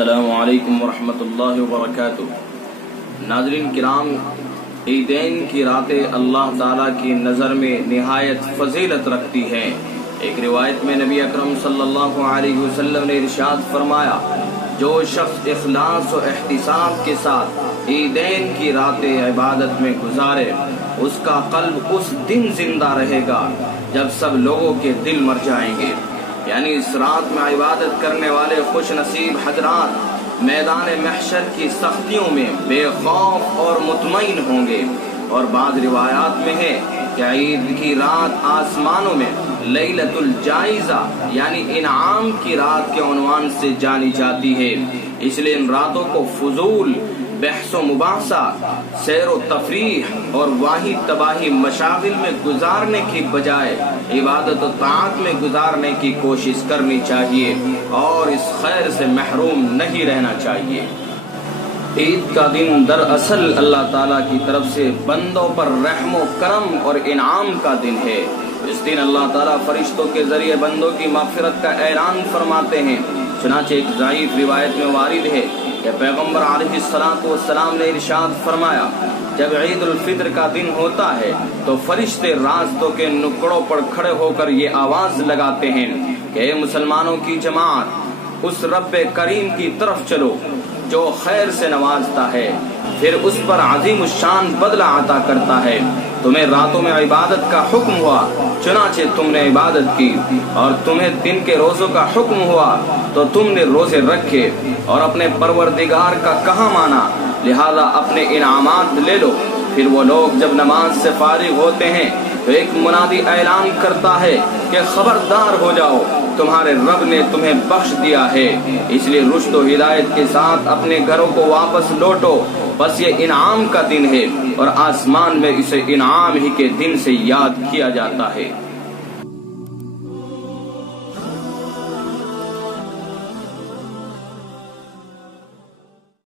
السلام علیکم ورحمۃ اللہ وبرکاتہ۔ ناظرین کرام، عیدین کی راتیں اللہ تعالیٰ کی نظر میں نہایت فضیلت رکھتی ہیں۔ ایک روایت میں نبی اکرم صلی اللہ علیہ وسلم نے ارشاد فرمایا، جو شخص اخلاص و احتساب کے ساتھ عیدین کی راتیں عبادت میں گزارے، اس کا قلب اس دن زندہ رہے گا جب سب لوگوں کے دل مر جائیں گے۔ یعنی اس رات میں عبادت کرنے والے خوش نصیب حضرات میدان محشر کی سختیوں میں بے خوف اور مطمئن ہوں گے۔ اور بعض روایات میں ہے کہ عید کی رات آسمانوں میں لیلۃ الجائزہ یعنی انعام کی رات کے عنوان سے جانی جاتی ہے۔ اس لیے ان راتوں کو فضول بحث و مباحثہ، سیر و تفریح اور واہی تباہی مشاغل میں گزارنے کی بجائے عبادت و طاعت میں گزارنے کی کوشش کرنی چاہیے اور اس خیر سے محروم نہیں رہنا چاہیے۔ عید کا دن دراصل اللہ تعالیٰ کی طرف سے بندوں پر رحم و کرم اور انعام کا دن ہے۔ اس دن اللہ تعالیٰ فرشتوں کے ذریعے بندوں کی مغفرت کا اعلان فرماتے ہیں۔ چنانچہ ایک ضعیف روایت میں وارد ہے کہ پیغمبر علیہ السلام نے ارشاد فرمایا، جب عید الفطر کا دن ہوتا ہے تو فرشتے راستوں کے نکڑوں پر کھڑے ہو کر یہ آواز لگاتے ہیں کہ اے مسلمانوں کی جماعت، اس رب کریم کی طرف چلو جو خیر سے نوازتا ہے، پھر اس پر عظیم الشان بدلہ عطا کرتا ہے۔ تمہیں راتوں میں عبادت کا حکم ہوا، چنانچہ تم نے عبادت کی، اور تمہیں دن کے روزوں کا حکم ہوا تو تم نے روزے رکھے اور اپنے پروردگار کا کہا مانا، لہذا اپنے انعامات لے لو۔ پھر وہ لوگ جب نماز سے فارغ ہوتے ہیں تو ایک منادی اعلان کرتا ہے کہ خبردار ہو جاؤ، تمہارے رب نے تمہیں بخش دیا ہے، اس لیے رشد و ہدایت کے ساتھ اپنے گھروں کو واپس لوٹو۔ بس یہ انعام کا دن ہے اور آسمان میں اسے انعام ہی کے دن سے یاد کیا جاتا ہے۔